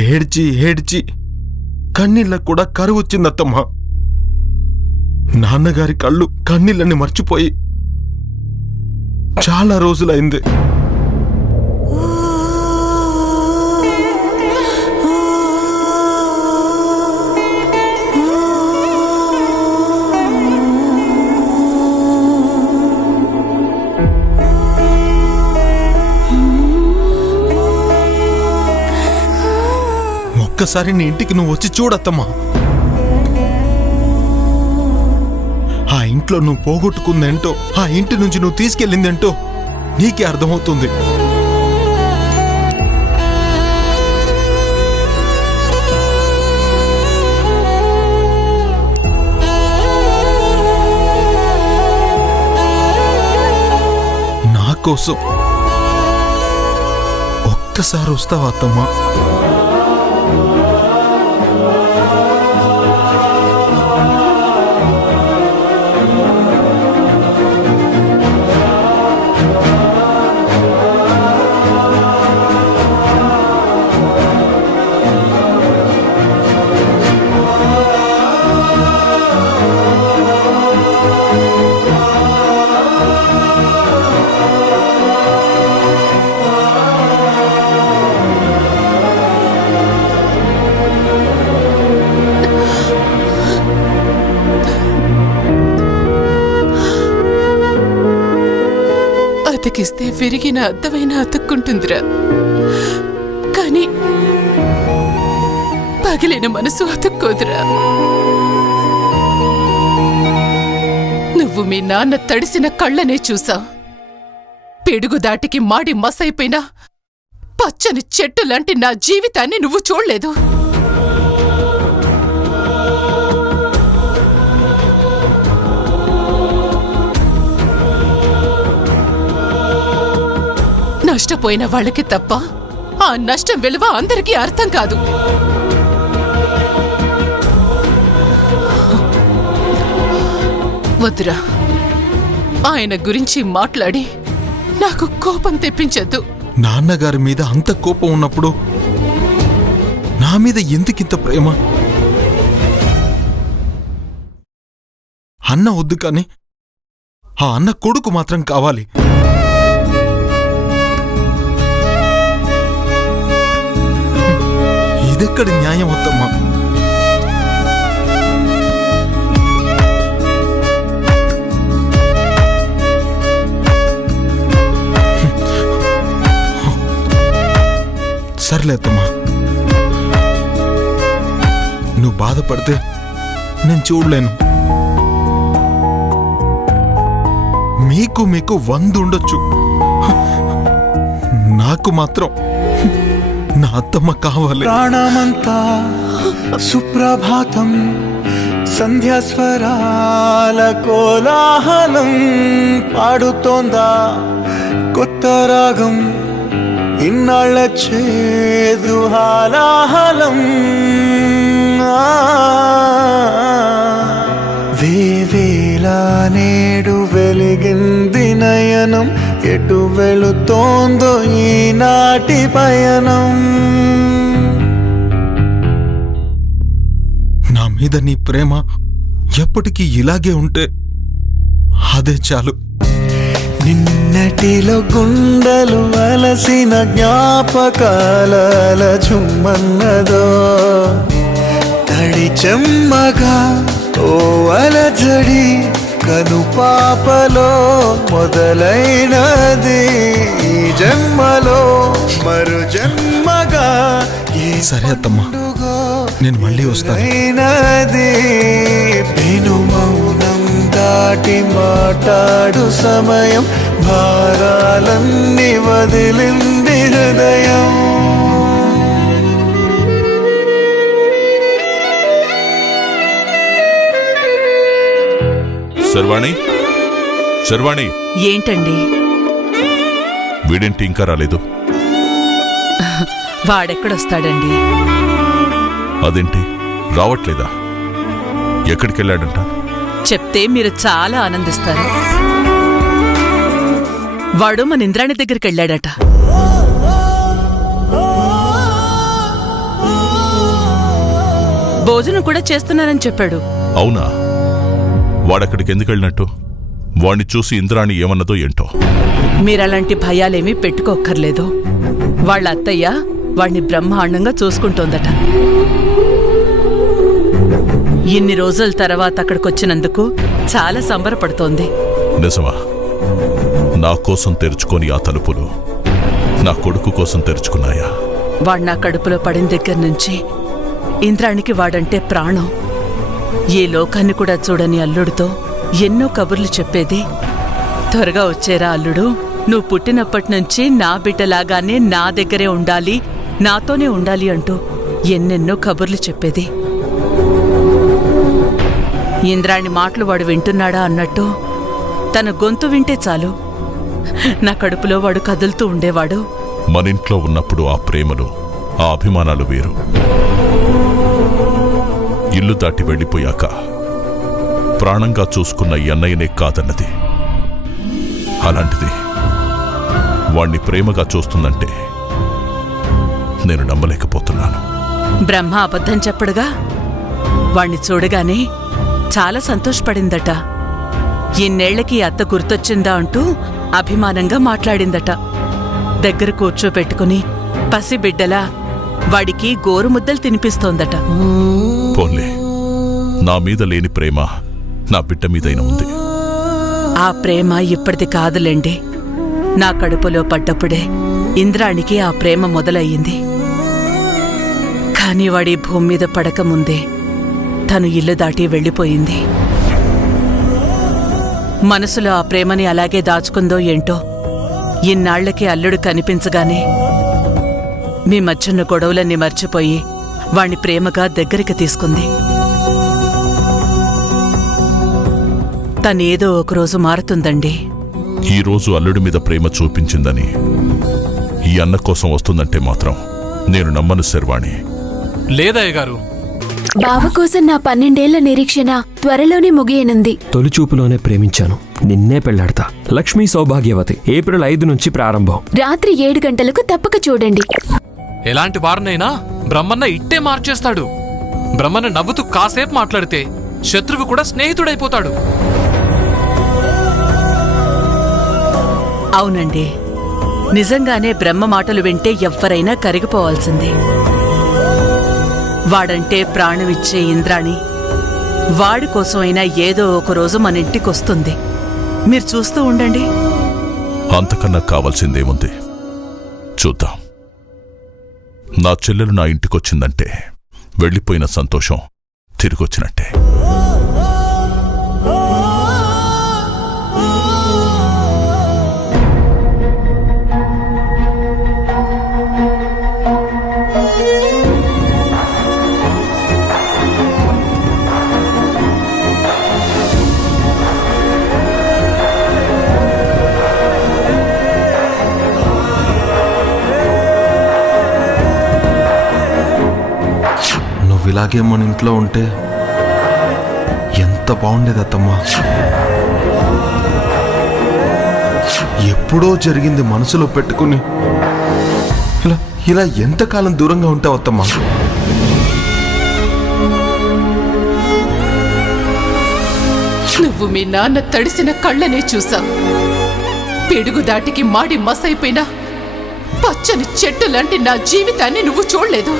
ఏడ్చి ఏడ్చి కన్నీళ్ళకు కూడా కరువొచ్చిందత్తమ్మా. నాన్నగారి కళ్ళు కన్నీళ్ళని మర్చిపోయి చాలా రోజులైంది. ఒక్కసారి నీ ఇంటికి నువ్వు వచ్చి చూడత్తమ్మా. ఆ ఇంట్లో నువ్వు పోగొట్టుకుందేంటో, ఆ ఇంటి నుంచి నువ్వు తీసుకెళ్ళిందేంటో నీకే అర్థమవుతుంది. నా కోసం ఒక్కసారి వస్తావా అత్తమ్మా? అతికిస్తే విరిగిన అద్దమైన అతుక్కుంటుందిరా, కానీ పగిలిన మనసు అతుక్కోదురా. నువ్వు మీ నాన్న తడిసిన కళ్ళనే చూసావు. పిడుగు దాటికి మాడి మసైపోయినా పచ్చని చెట్టు లాంటి నా జీవితాన్ని నువ్వు చూడలేదు. నష్టపోయిన వాళ్ళకి తప్ప ఆ నష్టం విలువ అందరికీ అర్థం కాదు. వద్దురా, ఆయన గురించి మాట్లాడి నాకు కోపం తెప్పించద్దు. నాన్నగారి మీద అంత కోపం ఉన్నప్పుడు నా మీద ఎందుకింత ప్రేమ? అన్న వద్దు, కానీ ఆ అన్న కొడుకు మాత్రం కావాలి. ఇదెక్కడి న్యాయం వద్దమ్మా? సర్లేదమ్మా, నువ్వు బాధపడితే నేను చూడలేను. మీకు 100 ఉండొచ్చు, నాకు మాత్రం నా అత్తమ్మ కావాలి. ప్రాణమంతా సుప్రభాతం, సంధ్యాస్వరాల కోలాహలం పాడుతోందా కొత్త రాగం, ఇన్నాళ్ళ చేదు హాలాహలం. వేవేలా నేడు వెలిగింది నయనం, ఎటు వెళుతోందో ఈనాటి పయనం. నా మీద నీ ప్రేమ ఎప్పటికీ ఇలాగే ఉంటే అదే చాలు. నిన్నటిలో గుండెలు అలసిన జ్ఞాపకాల చుమ్మన్నదో, తడి చెమ్మగా ఓ అలజడి కనుపాపలో మొదలైనది. ఈ జన్మలో మరు జన్మగా సరే అత్తమ్మా, నేను మళ్ళీ వస్తాను. పెను మౌనం దాటి మాట్లాడు సమయం, భారాలన్నీ వదిలింది హృదయం. శర్వాణి, ఏంటండి? వీడేంటి ఇంకా రాలేదు? వాడెక్కడొస్తాడండి? అదేంటి రావట్లేదా? ఎక్కడికెళ్ళాడంట? చెప్తే మీరు చాలా ఆనందిస్తారు. వాడు మన ఇంద్రాణి దగ్గరికి వెళ్ళాడట. భోజనం కూడా చేస్తున్నానని చెప్పాడు. అవునా? వాడక్కడికి ఎందుకు వెళ్ళినట్టు? వాణ్ణి చూసి ఇంద్రాణి ఏమన్నదో ఏంటో. మీరలాంటి భయాలేమీ పెట్టుకోక్కర్లేదు. వాళ్ళ అత్తయ్య వాణ్ణి బ్రహ్మాండంగా చూసుకుంటోందట. ఇన్ని రోజుల తర్వాత అక్కడికొచ్చినందుకు చాలా సంబరపడుతోంది. నిజమా? నా కోసం తెరుచుకొని ఆ తలుపులు నా కొడుకు కోసం తెరుచుకున్నాయా? వాడు నా కడుపులో పడిన దగ్గర నుంచి ఇంద్రానికి వాడంటే ప్రాణం. ఏ లోకాన్ని కూడా చూడని అల్లుడితో ఎన్నో కబుర్లు చెప్పేది. త్వరగా వచ్చేరా అల్లుడు, నువ్వు పుట్టినప్పటి నుంచి నా బిడ్డలాగానే నా దగ్గరే ఉండాలి, నాతోనే ఉండాలి అంటూ ఎన్నెన్నో కబుర్లు చెప్పేది. ఇంద్రాణి మాటలు వాడు వింటున్నాడా అన్నట్టు తన గొంతు వింటే చాలు నా కడుపులో వాడు కదులుతూ ఉండేవాడు. మనింట్లో ఉన్నప్పుడు ఆ ప్రేమలు, ఆ అభిమానాలు వేరు. ఇల్లు దాటి వెళ్ళిపోయాక ప్రాణంగా చూసుకున్న ఈ అన్నయ్యనే కాదన్నది. అలాంటిది వాణ్ణి ప్రేమగా చూస్తుందంటే నేను నమ్మలేకపోతున్నాను. బ్రహ్మ అబద్ధం చెప్పడుగా. వాణ్ణి చూడగానే చాలా సంతోషపడిందట. ఇన్నేళ్లకి అత్త గుర్తొచ్చిందా అంటూ అభిమానంగా మాట్లాడిందట. దగ్గర కూర్చోబెట్టుకుని పసిబిడ్డలా వాడికి గోరుముద్దలు తినిపిస్తోందట. పోన్లే, నా మీద లేని ప్రేమ నా బిడ్డ మీదైనా ఉంది. ఆ ప్రేమ ఇప్పటిది కాదులేండి. నా కడుపులో పడ్డప్పుడే ఇంద్రానికి ఆ ప్రేమ మొదలయ్యింది. కాని వాడి భూమి మీద పడకముందే తను ఇల్లు దాటి వెళ్ళిపోయింది. మనసులో ఆ ప్రేమని అలాగే దాచుకుందో ఏంటో. ఇన్నాళ్లకి అల్లుడు కనిపించగానే మీ మధ్యన్న గొడవలన్నీ మర్చిపోయి వాణ్ణి ప్రేమగా దగ్గరికి తీసుకుంది. తనేదో ఒకరోజు మారుతుందండి. ఈ రోజు అల్లుడి మీద ప్రేమ చూపించిందని ఈ అన్న కోసం వస్తుందంటే మాత్రం నేను నమ్మను శర్వాణి. లేదయ్య గారు, బావ కోసం నా 12 ఏళ్ల నిరీక్షణ త్వరలోనే ముగియనుంది. తొలిచూపులోనే ప్రేమించాను, నిన్నే పెళ్లాడతా. లక్ష్మీ సౌభాగ్యవతి, ఏప్రిల్ 5 నుంచి ప్రారంభం. రాత్రి 7 గంటలకు తప్పక చూడండి. ఎలాంటి వారినైనా బ్రహ్మన్న ఇట్టే మార్చేస్తాడు. బ్రహ్మన్న నవ్వుతూ కాసేపు మాట్లాడితే శత్రువు కూడా స్నేహితుడైపోతాడు. అవునండి, నిజంగానే బ్రహ్మ మాటలు వింటే ఎవ్వరైనా కరిగిపోవాల్సిందే. వాడంటే ప్రాణమిచ్చే ఇంద్రాణి వాడి కోసమైనా ఏదో ఒకరోజు మన ఇంటికొస్తుంది. మీరు చూస్తూ ఉండండి. అంతకన్నా కావాల్సిందేముంది, చూద్దాం. నా చెల్లెలు నా ఇంటికొచ్చిందంటే వెళ్ళిపోయిన సంతోషం తిరిగొచ్చినట్టే. ఇలాగే మన ఇంట్లో ఉంటే ఎంత బాగుండేది అత్తమ్మా. ఎప్పుడో జరిగింది మనసులో పెట్టుకుని ఇలా ఇలా ఎంతకాలం దూరంగా ఉంటావు అత్తమ్మా? నువ్వు మీ నాన్న తడిసిన కళ్ళనే చూసావు. పిడుగు దాటికి మాడి మసైపోయినా పచ్చని చెట్టు లాంటి నా జీవితాన్ని నువ్వు చూడలేదు.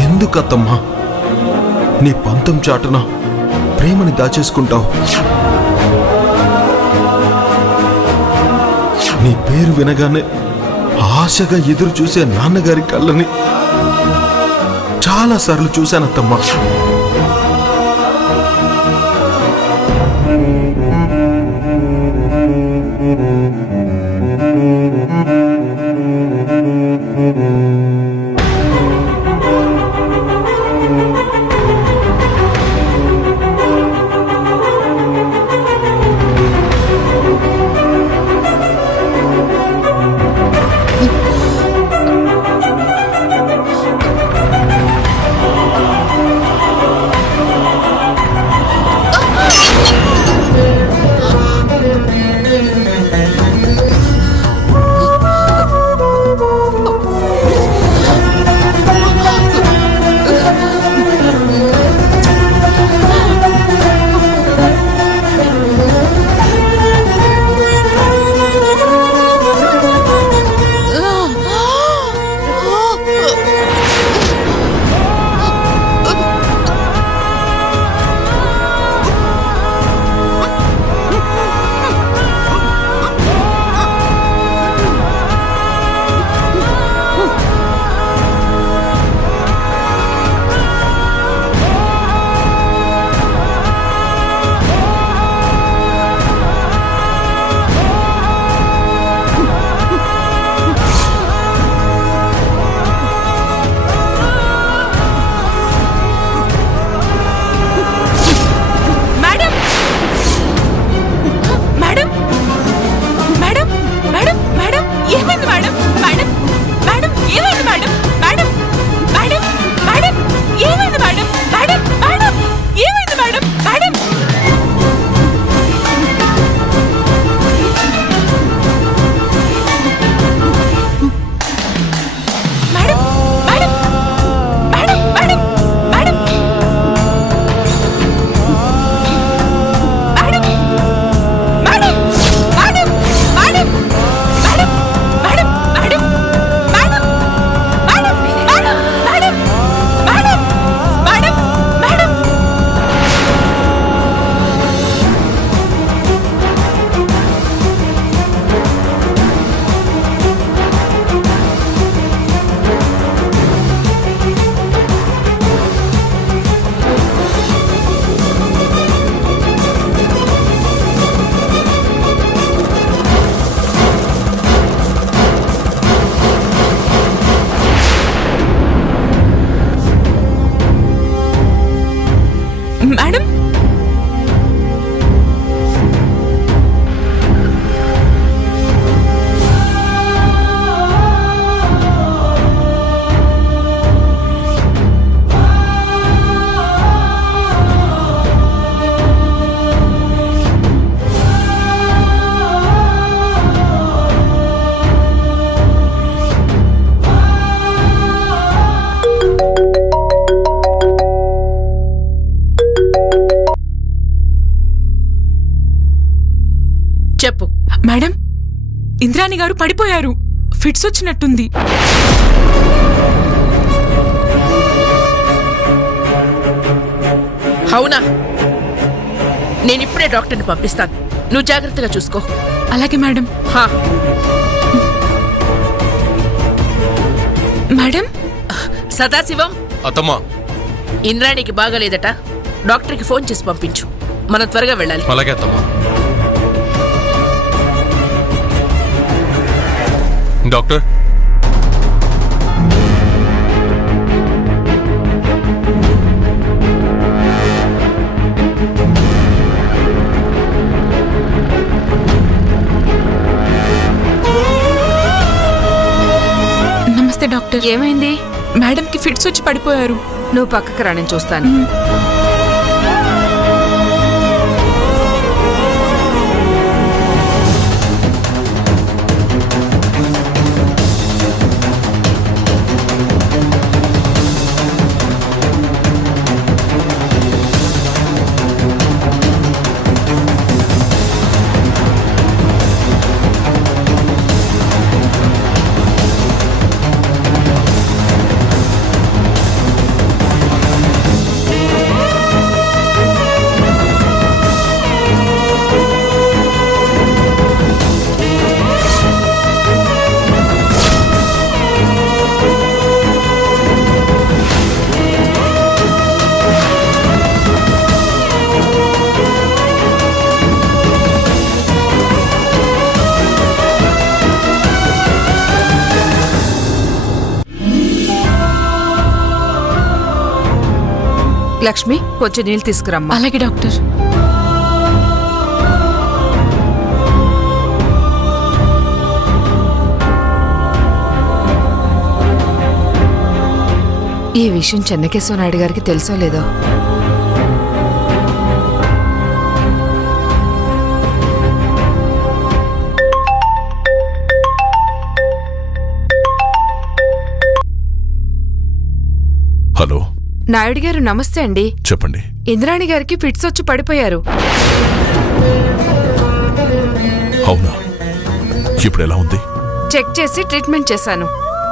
ఎందుకత్తమ్మా నీ పంతం చాటున ప్రేమని దాచేసుకుంటావు? నీ పేరు వినగానే ఆశగా ఎదురు చూసే నాన్నగారి కళ్ళని చాలాసార్లు చూశానత్తమ్మా. చెప్పు. మేడం, ఇంద్రాణి గారు పడిపోయారు. ఫిట్స్ వచ్చినట్టుంది. అవునా? నేనిప్పుడే డాక్టర్ని పంపిస్తాను. నువ్వు జాగ్రత్తగా చూసుకో. అలాగే మేడం. హా. మేడం, సదాశివం, అత్తమ్మా. ఇంద్రాణికి బాగాలేదట. డాక్టర్కి ఫోన్ చేసి పంపించు. మనం త్వరగా వెళ్ళాలి. అలాగే అత్తమ్మా. డాక్టర్, నమస్తే డాక్టర్. ఏమైంది? మేడంకి ఫిట్స్ వచ్చి పడిపోయారు. నువ్వు పక్కకు రా, నేను చూస్తాను. లక్ష్మి, కొంచెం నీళ్ళు తీసుకురమ్మా. అలాగే డాక్టర్. ఈ విషయం చెన్నకేశవ నాయుడు గారికి తెలుసో లేదో? హలో నాయుడు గారు నమస్తే అండి. చెప్పండి. ఇంద్రాణి గారికి ఫిట్స్ వచ్చి పడిపోయారు. అవునా? ఇప్పుడు ఎలా ఉంది? చెక్ చేసి ట్రీట్మెంట్ చేశాను.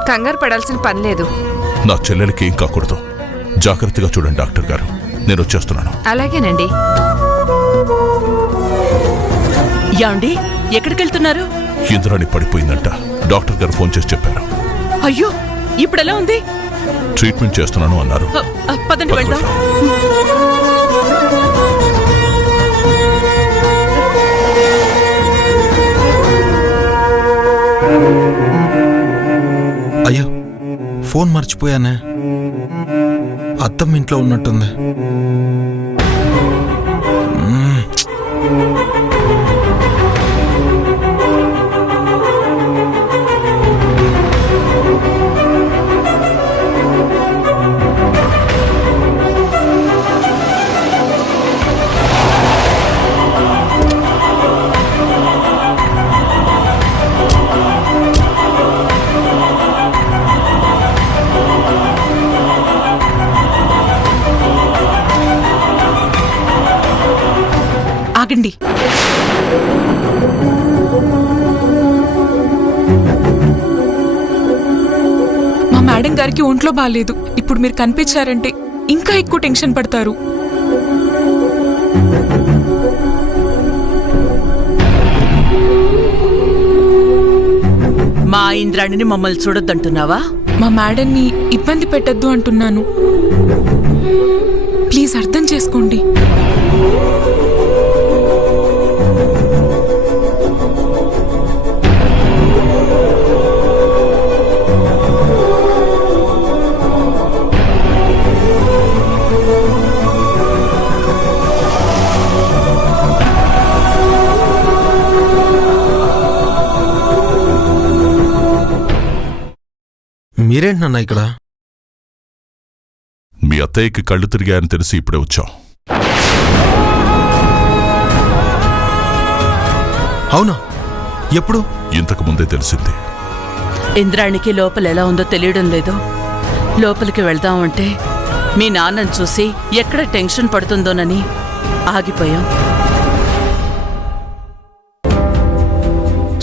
కంగారు పడాల్సిన పని లేదు. నా చెల్లెలకి ఏం కాకూడదు. జాగ్రత్తగా చూడండి డాక్టర్ గారు. నేను వచ్చేస్తున్నాను. అలాగేనండి. యాండి, ఎక్కడికెళ్తున్నారు? ఇంద్రాణి పడిపోయిందంట. డాక్టర్ గారు ఫోన్ చేసి చెప్పారు. అయ్యో, ఇప్పుడెలా ఉంది? ట్రీట్మెంట్ చేస్తున్నాను అన్నారు. పదండి వెళ్దాం. అయ్యో, ఫోన్ మర్చిపోయానే. అత్తమ్మ ఇంట్లో ఉన్నట్టుంది. ఆగండి. మా మేడం గారికి ఒంట్లో బాగాలేదు. ఇప్పుడు మీరు కనిపించారంటే ఇంకా ఎక్కువ టెన్షన్ పడతారు. మా ఇంద్రాణిని మమ్మల్ని చూడొద్దంటున్నావా? మా మేడంని ఇబ్బంది పెట్టద్దు అంటున్నాను. ప్లీజ్ అర్థం చేసుకోండి. మీరేంటన్నా ఇక్కడ? మీ అత్తయ్యకి కళ్ళు తిరిగాయని తెలిసి ఇప్పుడే వచ్చాం. అవునా? ఎప్పుడు? ఇంతకు ముందే తెలిసింది. ఇంద్రాణికి లోపల ఎలా ఉందో తెలియడం లేదు. లోపలికి వెళ్దామంటే మీ నాన్నని చూసి ఎక్కడ టెన్షన్ పడుతుందోనని ఆగిపోయాం.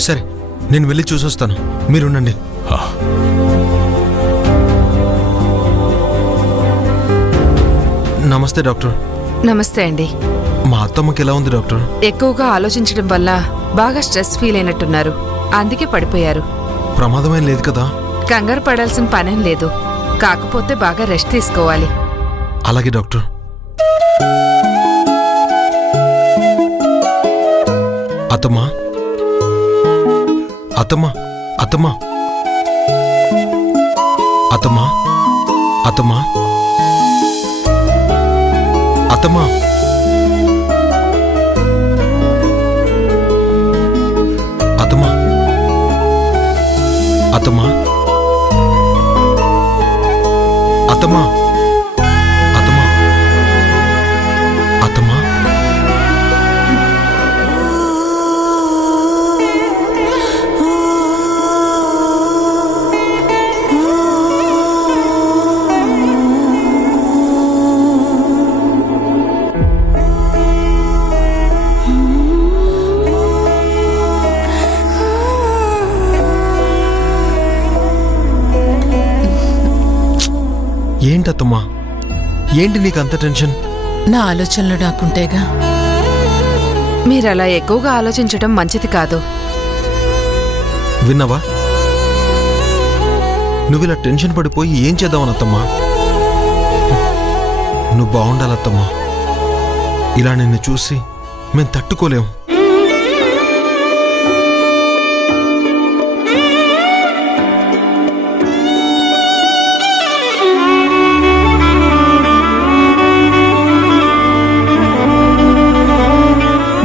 సరే, నేను వెళ్ళి చూసొస్తాను, మీరుండండి. ఆ, నమస్తే డాక్టర్. నమస్తే అండి. మా అత్తమ్మకి ఎలా ఉంది డాక్టర్? ఎక్కువగా ఆలోచించడం వల్ల బాగా స్ట్రెస్ ఫీల్ అయినట్టున్నారు. అందుకే పడిపోయారు. ప్రమాదమేం లేదు కదా? కంగారు పడాల్సిన పనేం లేదు. కాకపోతే బాగా రెస్ట్ తీసుకోవాలి. అలాగే డాక్టర్. అత్తమ్మా, అత్తమ్మా, అత్తమ్మా, అత్తమ్మా, అత్తమ్మా, అత్తమ్మా, అత్తమ్మా, అత్తమ్మా, అత్తమ్మా, అత్తమ్మా, అత్తమ్మా. ఏంటత్తమ్మా, ఏంటి నీకు అంత టెన్షన్? నా ఆలోచనలు నాకుంటేగా. మీరలా ఎక్కువగా ఆలోచించడం మంచిది కాదు. విన్నావా? నువ్వు ఇలా టెన్షన్ పడిపోయి ఏం చేద్దామని అత్తమ్మా? నువ్వు బాగుండాలత్తమ్మా. ఇలా నిన్ను చూసి మేము తట్టుకోలేము.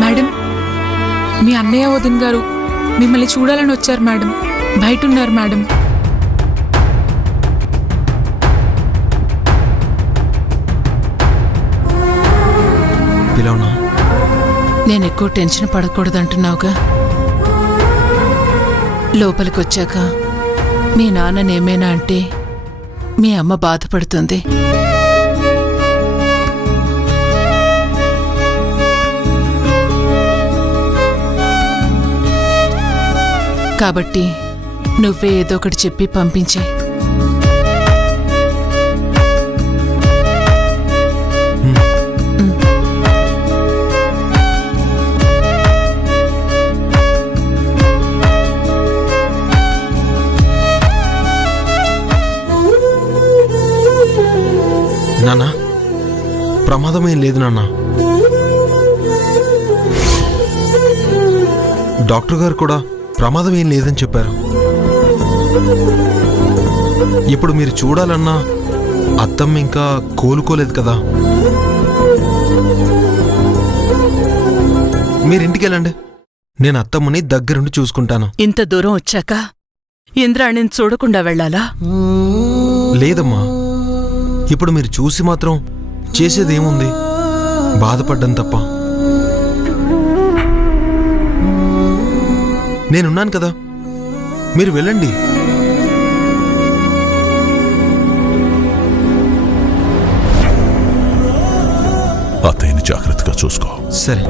మేడం, మీ అన్నయ్య వదిన గారు మిమ్మల్ని చూడాలని వచ్చారు మేడం. బయట ఉన్నారు మేడం. పిలవనా? నేను ఎక్కువ టెన్షన్ పడకూడదంటున్నావుగా. లోపలికొచ్చాక మీ నాన్ననేమైనా అంటే మీ అమ్మ బాధపడుతుంది. కాబట్టి నువ్వే ఏదో ఒకటి చెప్పి పంపించే. నాన్న, ప్రమాదమేం లేదు నాన్న. డాక్టర్ గారు కూడా ప్రమాదం ఏం లేదని చెప్పారు. ఇప్పుడు మీరు చూడాలన్నా అత్తమ్మ ఇంకా కోలుకోలేదు కదా. మీరింటికి వెళ్ళండి, నేను అత్తమ్మని దగ్గరుండి చూసుకుంటాను. ఇంత దూరం వచ్చాక ఇంద్రాణిని చూడకుండా వెళ్ళాలా? లేదమ్మా, ఇప్పుడు మీరు చూసి మాత్రం చేసేదేముంది? బాధపడ్డం తప్ప. నేనున్నాను కదా, మీరు వెళ్ళండి. అత్తయ్యని జాగ్రత్తగా చూసుకో. సరే.